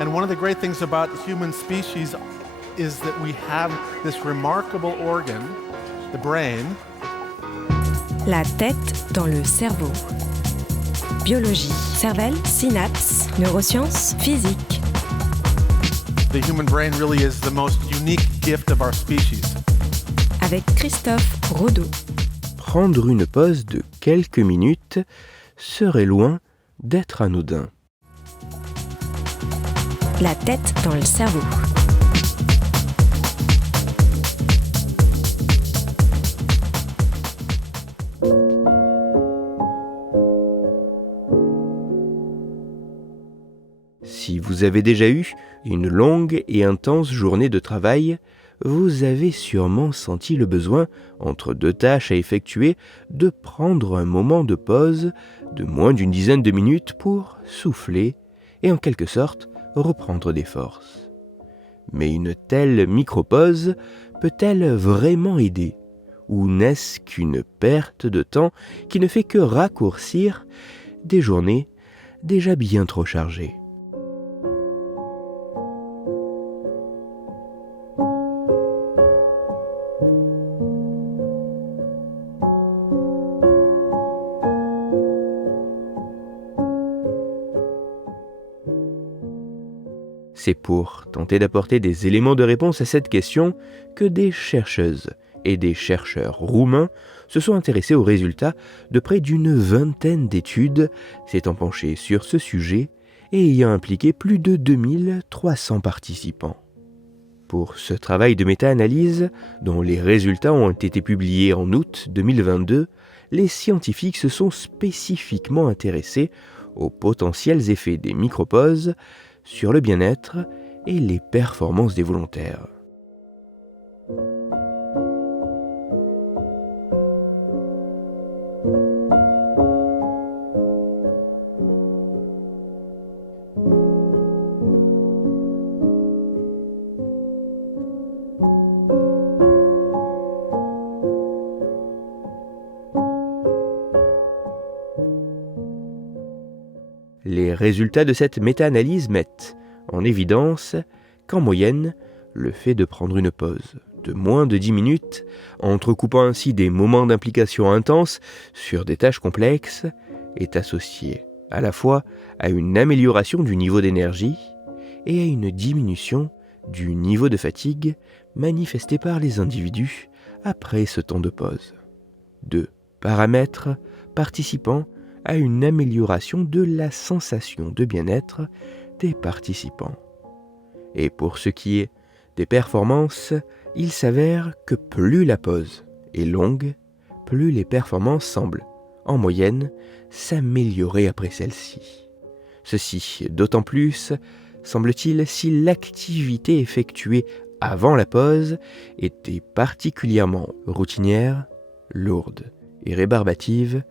And one of the great things about human species is that we have this remarkable organ, the brain. La tête dans le cerveau. Biologie, cervelle, synapses, neurosciences, physique. The human brain really is the most unique gift of our species. Avec Christophe Rodeau. Prendre une pause de quelques minutes serait loin d'être anodin. La tête dans le cerveau. Si vous avez déjà eu une longue et intense journée de travail, vous avez sûrement senti le besoin, entre deux tâches à effectuer, de prendre un moment de pause de moins d'une dizaine de minutes pour souffler et en quelque sorte reprendre des forces. Mais une telle micro-pause peut-elle vraiment aider ? Ou n'est-ce qu'une perte de temps qui ne fait que raccourcir des journées déjà bien trop chargées ? C'est pour tenter d'apporter des éléments de réponse à cette question que des chercheuses et des chercheurs roumains se sont intéressés aux résultats de près d'une vingtaine d'études s'étant penchées sur ce sujet et ayant impliqué plus de 2300 participants. Pour ce travail de méta-analyse, dont les résultats ont été publiés en août 2022, les scientifiques se sont spécifiquement intéressés aux potentiels effets des micropauses sur le bien-être et les performances des volontaires. Les résultats de cette méta-analyse mettent en évidence qu'en moyenne, le fait de prendre une pause de moins de 10 minutes, entrecoupant ainsi des moments d'implication intense sur des tâches complexes, est associé à la fois à une amélioration du niveau d'énergie et à une diminution du niveau de fatigue manifesté par les individus après ce temps de pause. Deux paramètres participant à une amélioration de la sensation de bien-être des participants. Et pour ce qui est des performances, il s'avère que plus la pause est longue, plus les performances semblent, en moyenne, s'améliorer après celle-ci. Ceci d'autant plus, semble-t-il, si l'activité effectuée avant la pause était particulièrement routinière, lourde et rébarbative,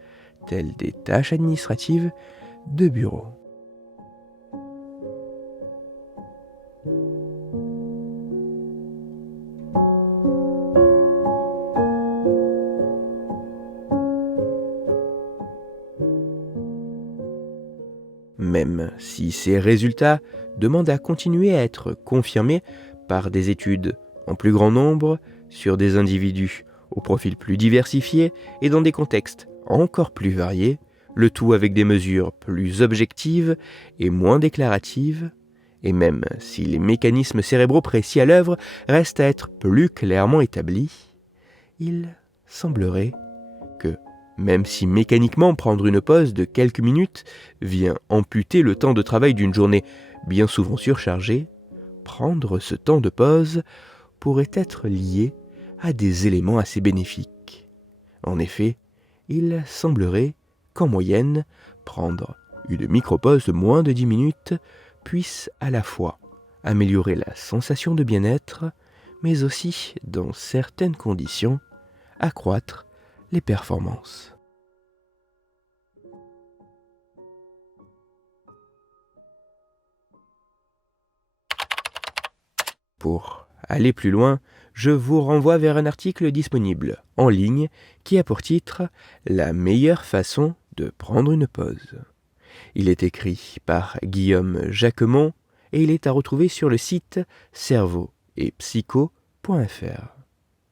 telles des tâches administratives de bureau. Même si ces résultats demandent à continuer à être confirmés par des études en plus grand nombre sur des individus au profil plus diversifié et dans des contextes encore plus variés, le tout avec des mesures plus objectives et moins déclaratives, et même si les mécanismes cérébraux précis à l'œuvre restent à être plus clairement établis, il semblerait que, même si mécaniquement prendre une pause de quelques minutes vient amputer le temps de travail d'une journée bien souvent surchargée, prendre ce temps de pause pourrait être lié à des éléments assez bénéfiques. En effet, il semblerait qu'en moyenne, prendre une micro-pause de moins de 10 minutes puisse à la fois améliorer la sensation de bien-être, mais aussi, dans certaines conditions, accroître les performances. Pour aller plus loin, je vous renvoie vers un article disponible en ligne qui a pour titre « La meilleure façon de prendre une pause ». Il est écrit par Guillaume Jacquemont et il est à retrouver sur le site cerveauetpsycho.fr.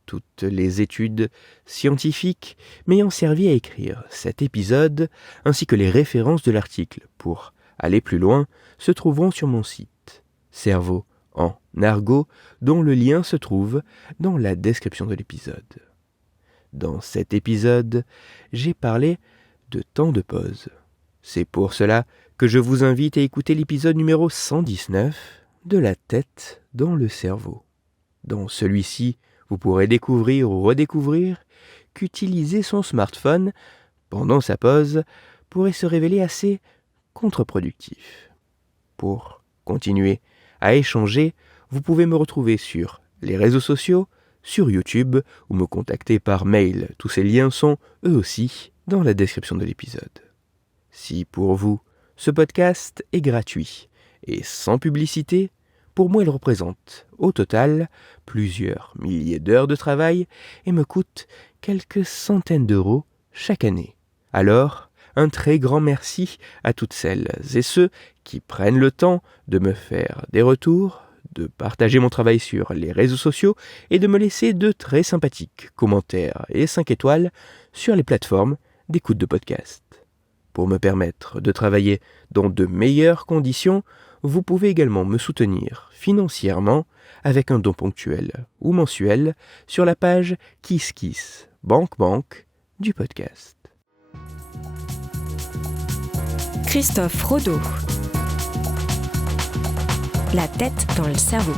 Toutes les études scientifiques m'ayant servi à écrire cet épisode, ainsi que les références de l'article pour aller plus loin, se trouveront sur mon site, Cerveau en argot, dont le lien se trouve dans la description de l'épisode. Dans cet épisode, j'ai parlé de temps de pause. C'est pour cela que je vous invite à écouter l'épisode numéro 119 de La tête dans le cerveau. Dans celui-ci, vous pourrez découvrir ou redécouvrir qu'utiliser son smartphone pendant sa pause pourrait se révéler assez contre-productif. Pour continuer à échanger, vous pouvez me retrouver sur les réseaux sociaux, sur YouTube ou me contacter par mail. Tous ces liens sont, eux aussi, dans la description de l'épisode. Si pour vous, ce podcast est gratuit et sans publicité, pour moi il représente, au total, plusieurs milliers d'heures de travail et me coûte quelques centaines d'euros chaque année. Alors, un très grand merci à toutes celles et ceux qui prennent le temps de me faire des retours, de partager mon travail sur les réseaux sociaux et de me laisser de très sympathiques commentaires et 5 étoiles sur les plateformes d'écoute de podcast. Pour me permettre de travailler dans de meilleures conditions, vous pouvez également me soutenir financièrement avec un don ponctuel ou mensuel sur la page KissKiss Bank du podcast. Christophe Rodeau. La tête dans le cerveau.